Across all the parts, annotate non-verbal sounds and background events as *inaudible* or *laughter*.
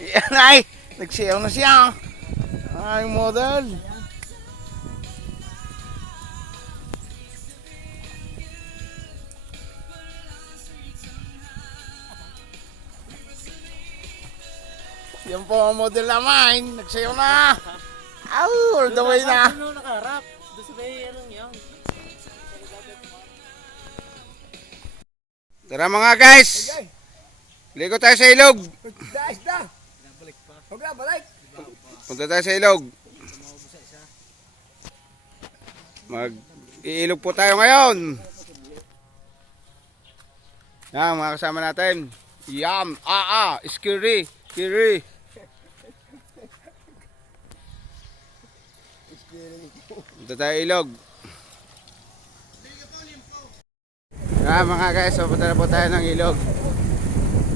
Yan ay, nagsiyaw na siya. Ay, model. Yan po ang model namin. Nagsayaw na. Aw, all the way na. Ano nakaharap? Doon sa may anong yun. Tara mga guys. Ligo tayo sa ilog. Da, isda. Huwag na, balik. Punta tayo sa ilog. Mag iilog po tayo ngayon. Yan, mga kasama natin. Yam, ah, ah, skiri, skiri. Punta tayo ilog. Yan mga guys, so punta na po tayo ng ilog.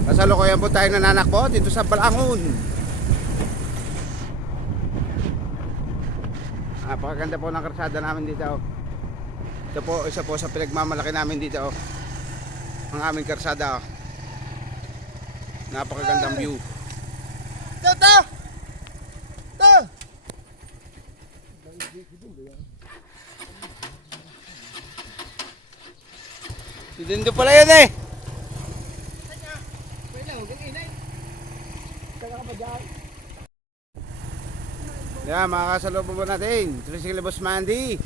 Kasalukuyan po tayo nananakbo dito sa Balangon. Napakaganda po ng karsada namin dito. Ito po, isa po sa pinagmamalaki namin dito. Ang aming karsada. Napakagandang view. Ito, ito. Ito. Dindo pala yun eh. Wait lang, huwag kang inay. Taga ka ba dyan? Yan, mga kasalubong po natin. Tricycle Boss Mandy.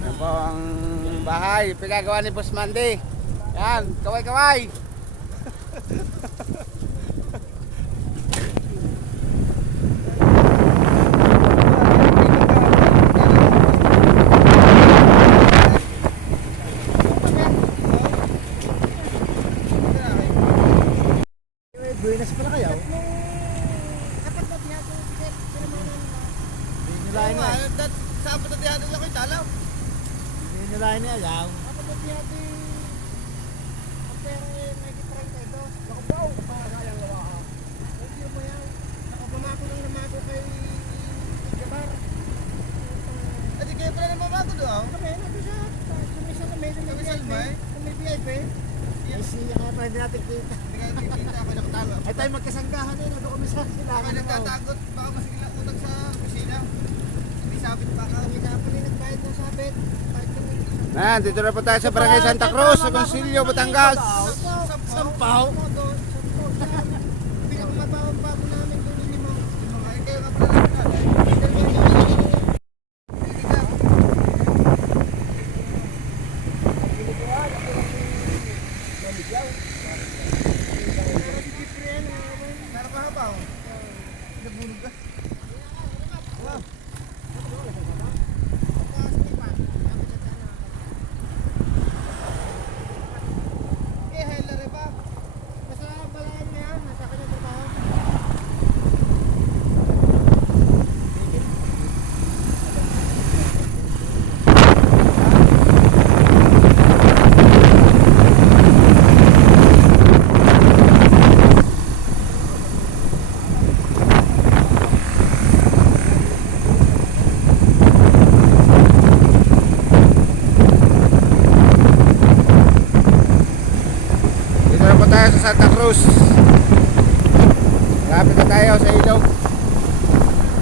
Yan po ang bahay. Pinagawa ni Boss Mandy. Yan, kaway-kaway. *laughs* Eh, Buenas pala kayo. Ninilayan na. Saan po natin lang kayo talaw? Ninilayan na ayaw. Adi kayo pala na mamato doon. Ay, siya nga pa hindi natin kita. Hindi ako nakatalo. Ay tayo magkasanggahan eh, nandun kami sa silangan. Ako nagtatakot, baka masigla utang sa kusina. Hindi sabit pa ka. Kami na pala nagbayad ng sabit. Yan, dito na po tayo sa Barangay Santa Cruz, sa Consilio, Batangas. Sampaw. Pinakamabawang babo namin doon ni mo. Ay, kayo nga pala nakatalo. Meron ka habaw? Nabulog ka? Eh, hela rin ba? Nasa balayan na yan, nasa kanyang trabaho. Dito na po tayo sa Santa Cruz. Malapit na tayo sa ilog.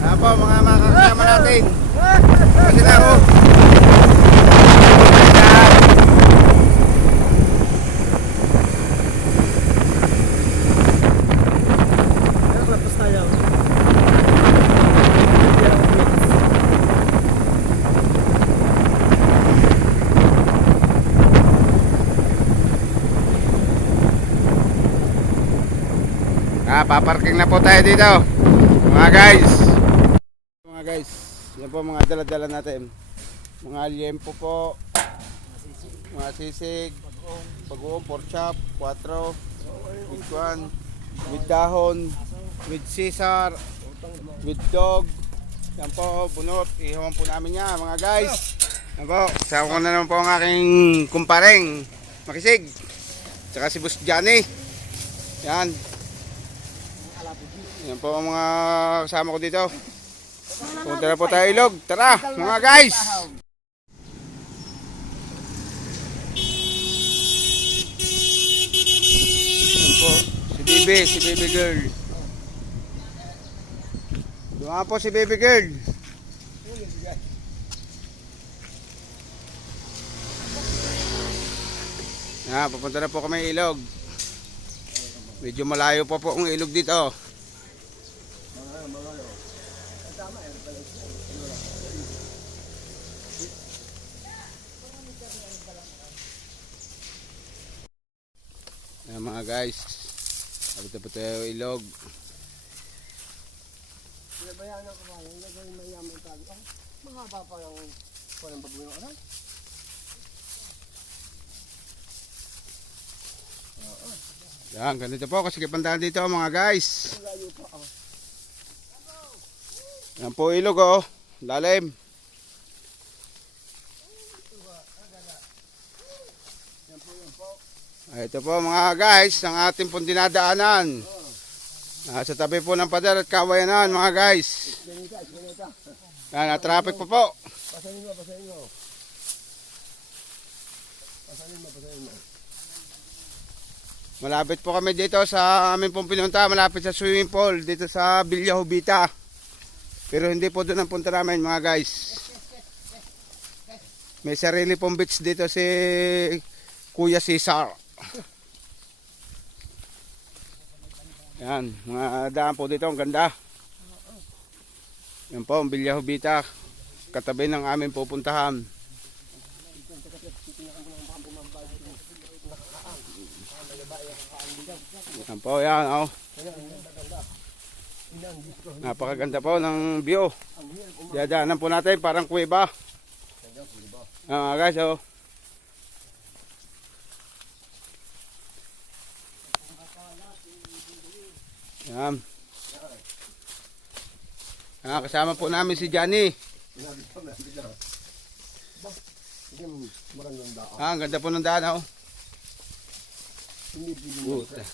Ayan po mga mga kasama natin. Kasi na ako. Ano tapos tayo? Ah, paparking na po tayo dito. Mga guys. Mga guys, yan po mga dala-dala natin. Mga liempo po. Mga sisig. Pag-uong, pork chop, 4. With one. With dahon. With Caesar. With dog. Yan po, bunot. Ihawan po namin yan mga guys. Yan po. Kasama ko na naman po ang aking kumpareng. Makisig. Tsaka si Boss Johnny. Yan. Yan po ang mga kasama ko dito. Punta na po tayo ilog. Tara, mga guys. Yan po, si Bibi, si Baby Girl. Dumaan po si Baby Girl. Ah, papunta na po kami ilog. Medyo malayo pa po ang ilog dito. Guys. Abot po tayo ilog. Pinabayaan ako ba? Yung gagawin mayaman tayo. Ah, mahaba pa yung walang babuyo. Ano? Yan, ganito po kasi kipandahan dito mga guys. Pa. Ah. Yan po ilog oh. Lalim. Ito po mga guys, ang ating pong dinadaanan. Nasa tabi po ng pader at kawayanan mga guys. Yan, na traffic po po. Pasahin mo, pasahin mo. Pasahin mo, pasahin mo. Malapit po kami dito sa amin pong pinunta, malapit sa swimming pool dito sa Villa Jubita. Pero hindi po doon ang punta namin mga guys. May sarili pong beach dito si Kuya Cesar. *laughs* Yan, mga daan po dito, ang ganda. Yan po, ang Villa Jubita. Katabi ng aming pupuntahan. Yan po, yan, oh. Napakaganda po ng view. Dadaanan po natin parang kuweba. Ah, guys, oh. Yan. Ah, kasama po namin si Johnny. Ah, ang ganda po ng daan, oh. Puta.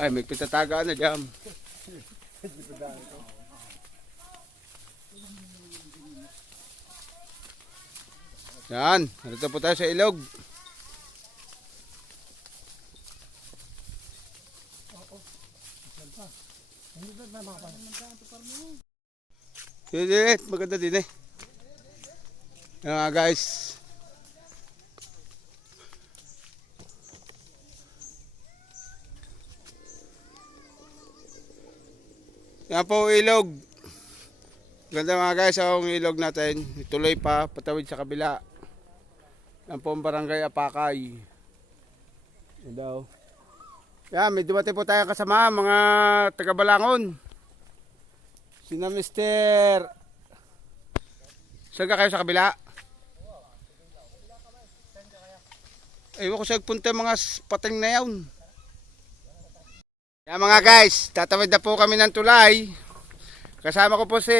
Ay, may pitatagaan na dyan. Yan, narito po tayo sa ilog. Hindi, maganda din eh. Yan nga guys. Yan po ilog. Ganda mga guys, ang ilog natin. Tuloy pa, patawid sa kabila. Yan po ang barangay Apakay. Yan. Yan, may dumating po tayo kasama, mga taga-Balangon. Sina Mister... Saan ka kayo sa kabila? Ewan ko sa punta mga pating na yun. Yan mga guys, tatawid na po kami ng tulay. Kasama ko po si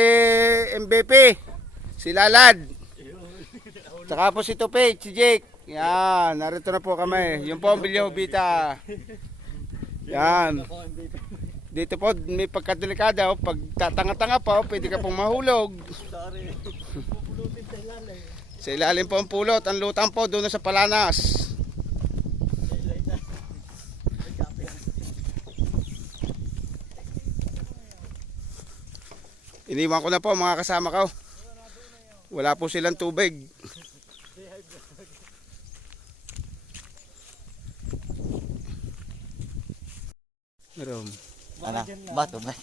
MVP, si Lalad. Saka po si Tupi, si Jake. Yan, narito na po kami. Yung po ang Bilyo Bita. Yan. Dito po, may pagkadelikada. Oh. Pag tatanga-tanga pa, oh, pwede ka pong mahulog. Sorry. Pupulutin sa ilalim. Sa ilalim po ang pulot. Ang lutang po doon sa Palanas. Iniwan ko na po mga kasama ko. Wala po silang tubig. Meron. Ano? Bato ba?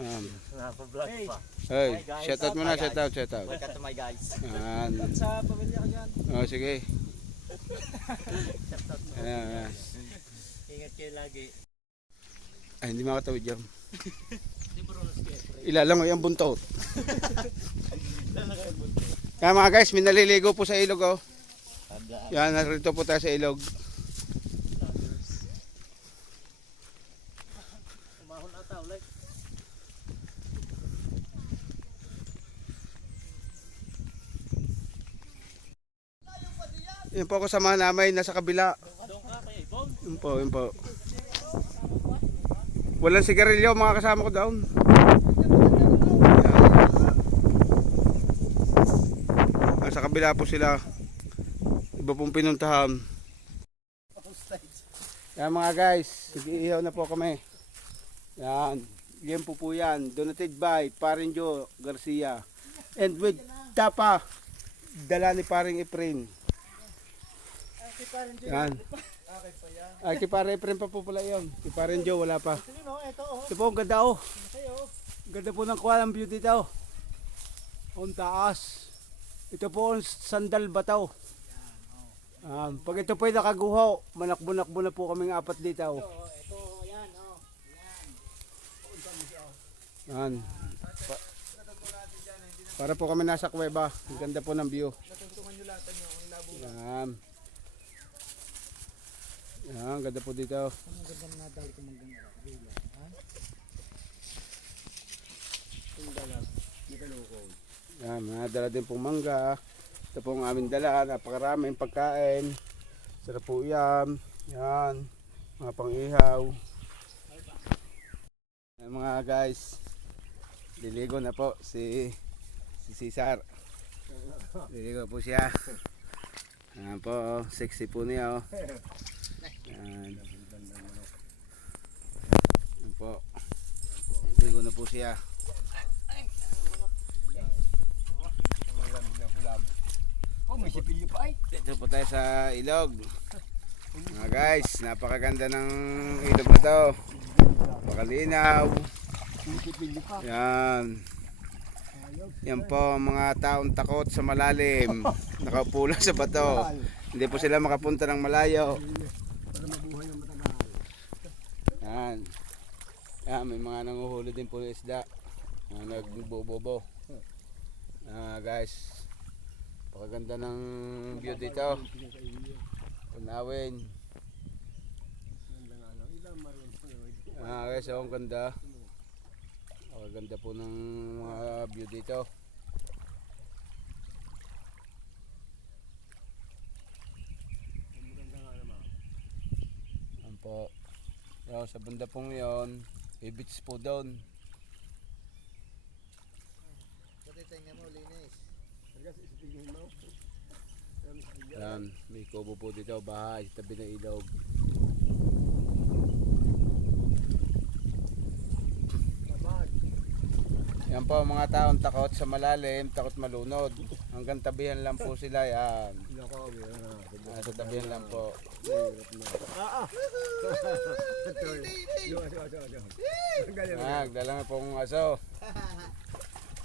Um, Napa-vlog pa. hey, shout out muna, shout out, shout out. Welcome to my guys. Yan. Sa pamilya ko dyan. Oh, sige. Ayan, ayan. Ingat kayo lagi. Ay, hindi makatawid yan. *laughs* Ilalangoy ang buntot. *laughs* Kaya mga guys, may naliligo po sa ilog oh. Yan, narito po tayo sa ilog. Ulit. Yan po kasama namin, nasa kabila. Doon ka kay Ibon. Yun po, yun po. Walang sigarilyo mga kasama ko doon. Ah, sa kabila po sila. Iba pong pinuntahan. Yan mga guys, nag-iihaw na po kami. Yan. Yan po po yan. Donated by Paring Joe Garcia. And with tapa, dala ni Paring Efrain. Yan. Ay, kay Paring Efrain pa po pala yun. Kay Paring Joe, wala pa. Ito oh. Ito po, ang ganda oh. Sa'yo. Ganda po ng kuwalang view dito. Ang taas. Ito po ang sandal bataw. Um, pag ito po ay nakaguhaw, manakbo-nakbo na po kaming apat dito. Ito, oh, ito, yan, oh. Yan. Yan. Pa- para po kami nasa kuweba. Ang ganda po ng view. Yan. Yan, ang ganda po dito. Ang ganda na dali ko manggang gila. Ha? Yan, mga dala din pong mangga. Ito po ang aming dala. Napakaraming pagkain. Sarap po yan. Yan. Mga pang-ihaw. Yan mga guys. Liligo na po si si Cesar. Liligo po siya. Yan po. oh. Sexy po niya. Oh. Yan. Yan po. Liligo na po siya. Oh, may sipilyo pa ay. Dito po tayo sa ilog. Mga guys, napakaganda ng ilog na to. Napakalinaw. Yan. Yan po ang mga taong takot sa malalim. *laughs* Nakaupo lang sa bato. Hindi po sila makapunta ng malayo. Para mabuhay ng matagal. Yan. Yan, may mga nanguhuli din po ng isda. Mga nagbubobo. Ah, guys. Napakaganda ng view dito. Maroon. Ah, guys, oh, ang ganda. Ang ganda po ng mga view dito. Yan po. Yan, sa banda pong yon, may beach po doon. Sa sipilyo mo. Yan, may kubo po dito, bahay, tabi ng ilog. Yan po, mga taong takot sa malalim, takot malunod. Hanggang tabihan lang po sila, yan. Ah, sa tabihan lang po. Na. Ah, galing. Dala na pong aso.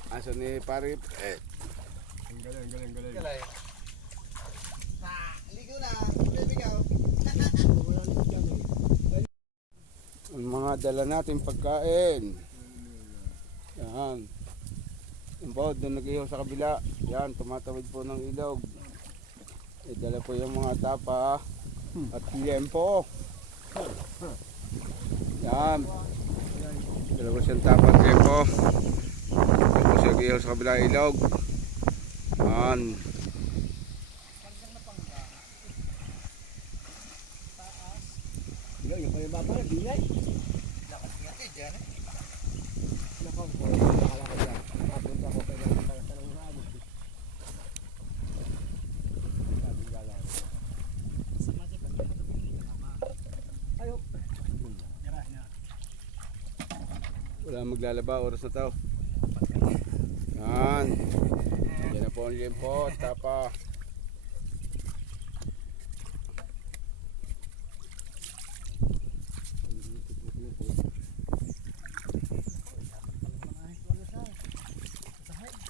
Aso ni Pari. Eh, Ang galing, galing, galing. ang mga dala natin pagkain. Yan. Yan po, doon nag sa kabila. Yan, tumatawid po ng ilog. E, dala po yung mga tapa at liempo. Yan. Dala po siyang tapa at liempo. Yan po sa kabila ilog. Yan. Sila, yung kayo baba, bingay. Nakaw ko, nakalakad yan. Papunta ko kaya ng kaya ng ramo. Sabi nga lang. Sama siya pa siya. Ayok. Yara, yara. Wala maglalaba, oras na tao. Yan. Yan na po ang liempo, tapa.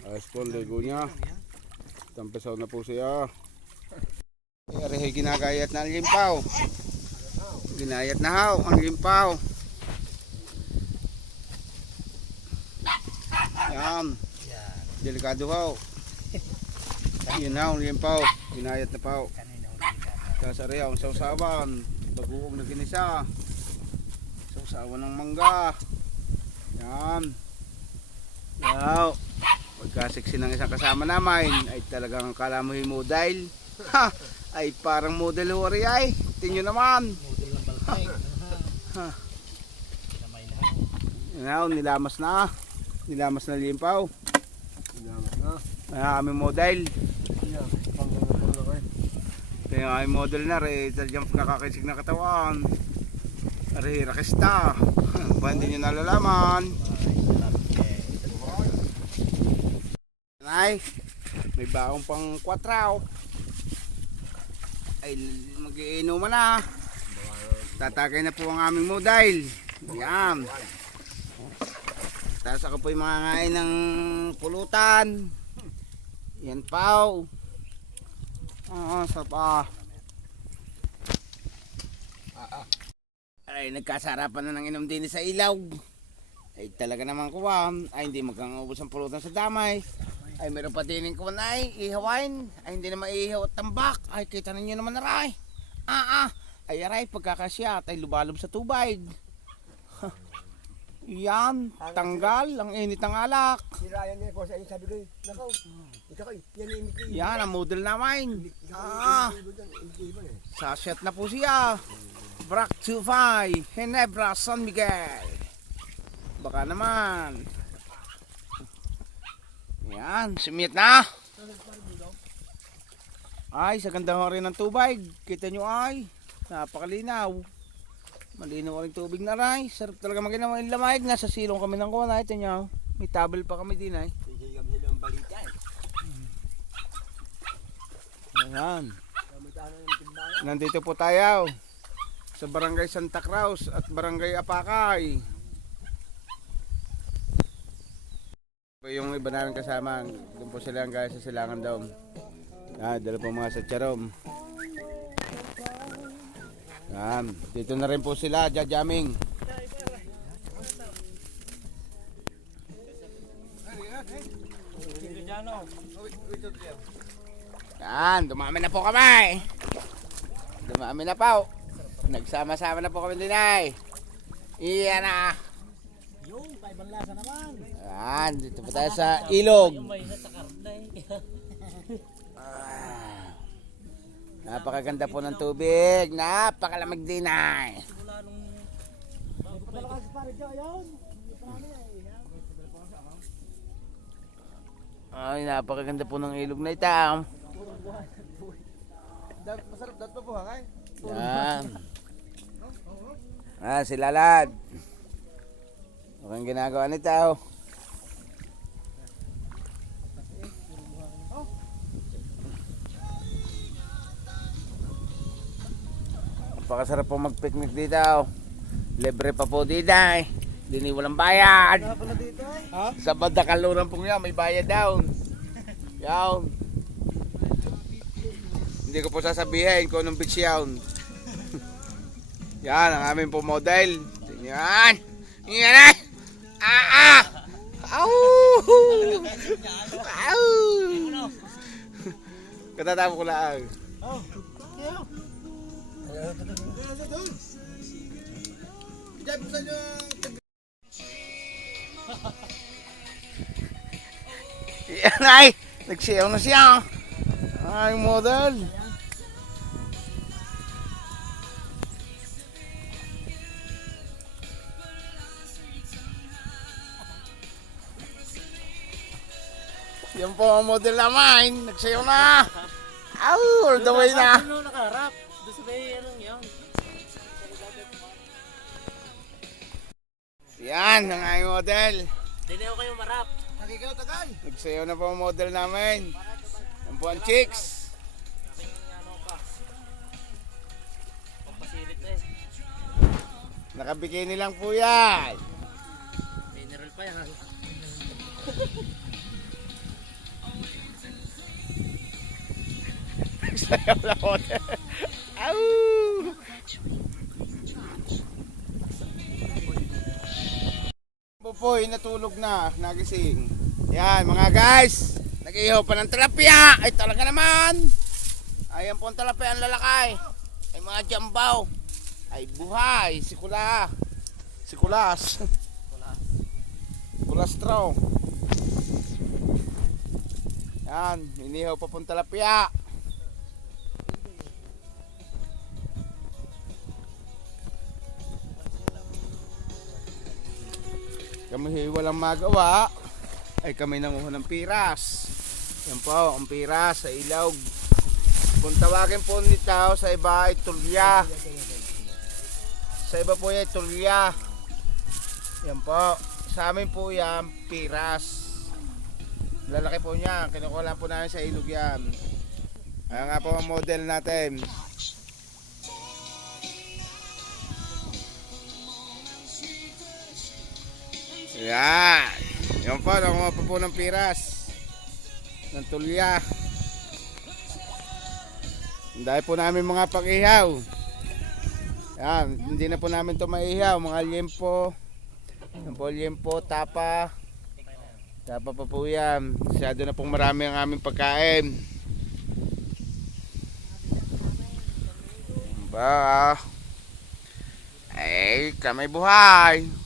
Ayos po ang ligo niya. Tampesaw na po siya. Arihe ginagayat na ang limpaw. Ginayat na haw ang limpaw. Yan. Delikado haw. *laughs* Yun haw ang limpaw. Ginayat na ka. Kasari ang sausawan. Bagoong na ginisa. Sausawan ng mangga. Yan. Yaw. Pagkasiksi ng isang kasama namin ay talagang kala mo yung model. Ha! Ay parang model ho rin ay. Tingnan naman. Model ng balkay. Ha. Yan, nilamas na. Nilamas na limpaw. Ang aming model. Ito yung aming model na rin. Tadyang kakakisig na katawan. Ari, rakista. *laughs* Ba hindi nyo nalalaman. Ay, may baong pang kwatraw. Ay, mag-iinuman na. Tatagay na po ang aming model. Yan. Tapos ako po yung mga ngain ng pulutan. Yan pao. Oo, sa pa. Ay, nagkasarapan na ng inom din sa ilaw. Ay, talaga naman kuha. Ay, hindi magkangubos ang pulutan sa damay. Ay, meron pa din yung ay, ihawain. Ay, hindi na maihaw at tambak. Ay, kita ninyo naman aray. Ah, ah. Ay, aray, pagkakasya at ay lubalog sa tubig. Yan, tanggal, ang init ng alak. Si Ryan niya po sa inyo sabi ko, nakaw, ikaw yan yung imiti. Yan, ang model namin. Ah, sashet na po siya. Brack 25, Ginebra, San Miguel. Baka naman. Yan, sumit na. Ay, sa ganda rin ng tubig. Kita nyo ay, napakalinaw. Malinaw rin tubig na ray. Sarap talaga maginawa yung lamay. Nasa silong kami ng kuha. Ito nyo. May table pa kami din ay. Hihigam sila ng balita eh. Ayan. Nandito po tayo sa Barangay Santa Cruz at Barangay Apakay. Yung iba namin kasama, doon po sila guys sa Silangan daw. Ah, dala po mga sa Charom. Yan, dito na rin po sila, jajaming. Yan, dumami na po kami. Dumami na po. Nagsama-sama na po kami din ay. Iyan na. Yung, kaibang lasa naman. Yan, dito po tayo sa ilog. *laughs* Yung may nasa karne. Napakaganda po ng tubig. Napakalamig din ay. Ay, napakaganda po ng ilog na ito. Masarap dapat po hangay. Yan. *laughs* Ah, si Lalad. Mukhang ginagawa nito. Napakasarap po mag-picnic dito. Libre pa po dito eh. Dini walang bayad. Eh. Sa banda kaluran po yan, may bayad daw. Yawn. Hindi ko po sasabihin kung anong beach yawn. yan, ang aming po model. Yan. Yan na. Ah, ah. Au! Au! Katatapo ko lang. Yan ay, nagsiyaw na siya. Ay, model. Yan po ang model namin. Nagsayaw na. Aw, all the way na. Ano nakaharap? Doon sa may anong yun. Yan, ang aming model. Hindi na kayo marap. Nakikaw tagay. Nagsayaw na po ang model namin. Yan po ang chicks. Eh. Nakabikini lang po yan. Mineral pa yan. *laughs* Sayaw na model. Aw! Popoy, natulog na, nagising. Yan, mga guys. Nag-ihaw pa ng tilapia. Ay, talaga naman. Ayan po ang tilapia ang lalakay. Ay, mga jambaw. Ay, buhay. Sikula. Sikulas. Sikulas *laughs* straw. Yan, inihaw pa pong tilapia. Kami walang magawa, ay kami nanguha ng piras. Yan po, ang piras sa ilog. Kung tawagin po nito sa iba ay tulya. Sa iba po yan, tulya. Yan po. Sa amin po yan, piras. Lalaki po niya. Kinukuha po namin sa ilog yan. Ayan nga po ang model natin. Yan. Yan po, nakuha po po ng piras. Ng tulya. Dahil po namin mga pag-ihaw. Yan, hindi na po namin to maihaw. Mga liempo. Yan po, liempo, tapa. Tapa pa po yan. Masyado na pong marami ang aming pagkain. Ba? Ay, kami buhay.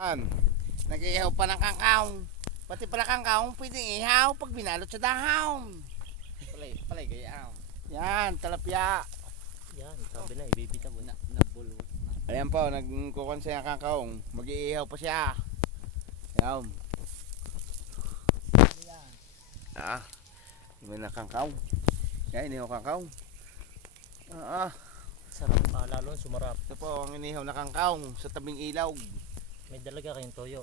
Nag-ihaw pa ng kangkaw. Pati pala kangkaw, pwedeng ihaw pag binalot sa dahon. Palay, palay gaya. Yan, talapya. Yan, sabi na, ibibita mo na. Nabulwot na. Ayan po, nagkukuhan siya ng kangkaong. Mag-iihaw pa siya. Yan. Ah, may na kangkaw. Yan, inihaw kangkaw. Ah, ah. Sarap pa, lalo sumarap. Ito po, ang inihaw na kangkaw sa tabing ilaw. May dalaga kayong toyo.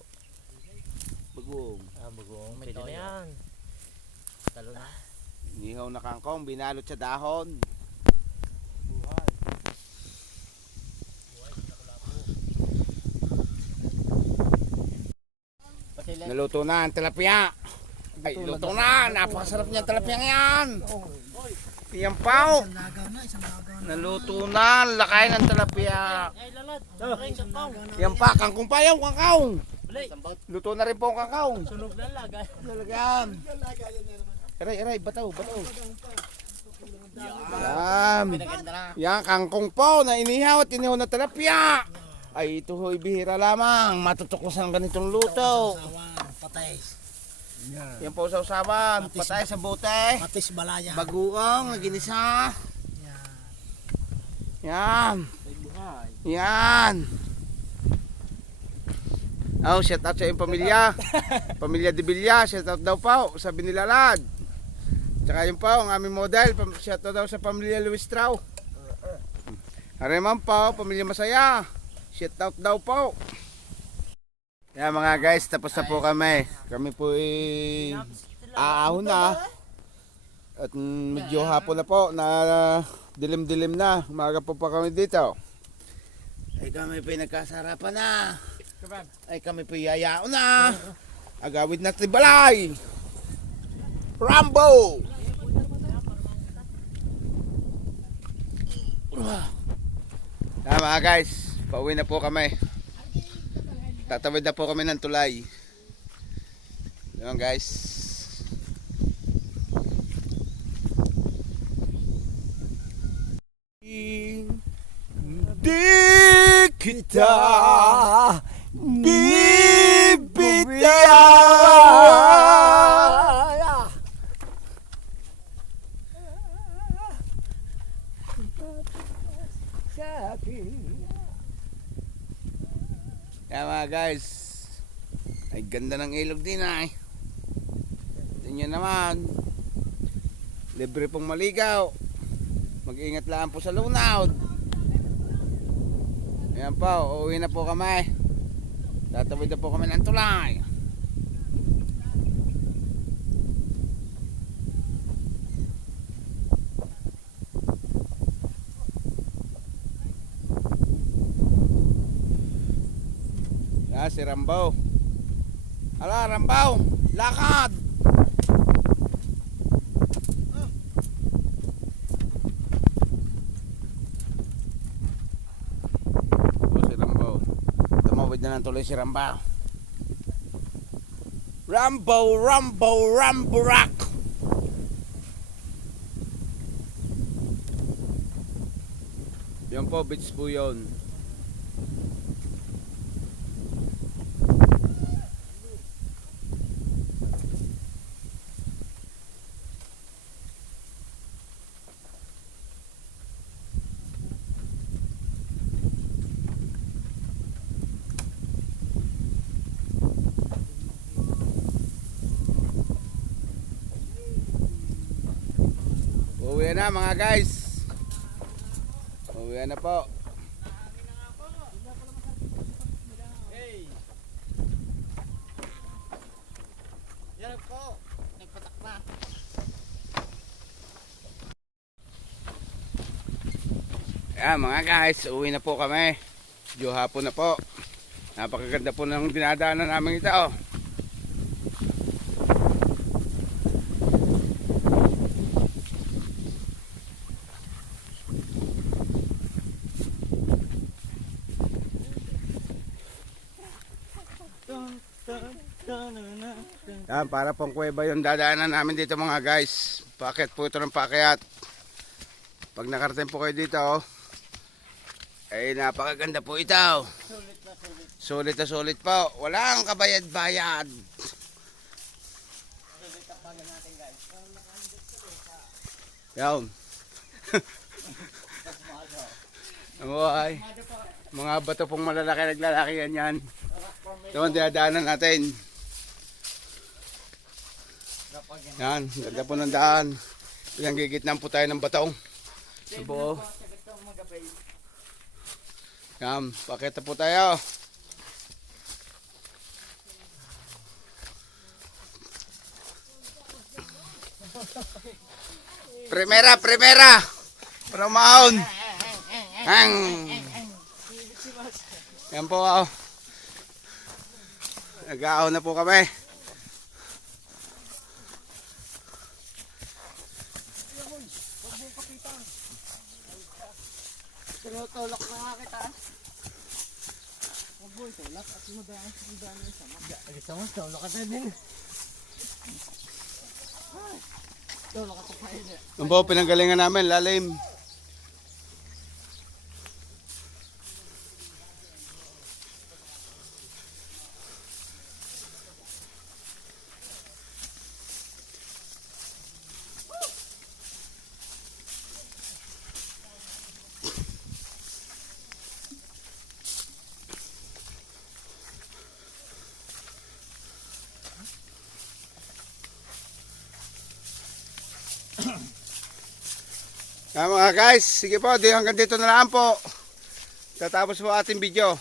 Bagong. Ah, bagong. May Pwede na toyo. yan. Talo na. Inihaw na kangkaw, binalot sa dahon. Naluto na ang tilapia. Ay, luto na. Napakasarap niyan tilapia yan. Yan pa. Naluto na. Lakay ng sapaw. Yan pa. Kangkong pa yung kangkaw. Balay. Luto na rin po ang kangkaw. Sunog na lagay. Lalagyan. Aray, aray. Bataw, bataw. Yan. Yan, kangkong po na inihaw at inihaw na tilapia. Ay, ito ho'y bihira lamang. Matutuklasan ang ganitong luto. Patay. Yan po sa usawan. Patay sa bote. Patis balaya. Baguang na ginisa. Yan. Yan. Oh, shout out sa iyong pamilya. *laughs* pamilya de Villa, shout out daw po. Sabi nila lad. Tsaka yun po, ang aming model. Shout out daw sa pamilya Luis Trau. Areman po, pamilya masaya. Shout out daw po. Yan mga guys, tapos na po kami. Kami po ay aahon na. At medyo hapon na po na dilim-dilim na. Umaga po pa kami dito. Ay kami pinagkasarapan na. Ay kami piyayao na. Agawid na tibalay. Rambo! Mga guys, pauwi na po kami. Tatawid na po kami ng tulay. Yan guys. Di kita bibitaw Yan mga guys Ay ganda ng ilog din ay Tingnan naman. Libre pong maligaw. Mag-ingat lang po sa lunaw. Ayan po, uuwi na po kami. Tatawid na po kami ng tulay Ah, si Rambaw. Ala, Rambaw! Lakad! O, si Rambaw. Tumawid na ng tuloy si Rambaw. Rambo, Rambo, Ramburak! Yan po, beach po yun. Uwi na mga guys. Uwi na po. Yan po! Nagpatak na. Ayan mga guys, uwi na po kami. Medyo hapon na po. Napakaganda po ng dinadaanan namin ito. oh. Yan, para pong kuweba yung dadaanan namin dito mga guys. Paket po ito ng pakyat. Pag nakarating po kayo dito, oh, ay napakaganda po ito. Sulit na sulit po. Walang kabayad-bayad. Yan. Buhay. Mga bato pong malalaki naglalaki yan ang dinadaanan natin. Yan, ganda po ng daan. Pinanggigitnan po tayo ng batong. Sa buo. Yan, pakita po tayo. Primera, primera. Para maon. Hang. Yan po. Oh. Nag-aon na po kami. Tinutulok na nga kita. Huwag mo, tulak at madaan sa daan ng sama. Gusto mo, tulok ka din. Tulok ka sa kain. Yan po, pinanggalingan namin, lalim. Mga guys, sige po, hanggang dito na lang po. Tatapos po ating video.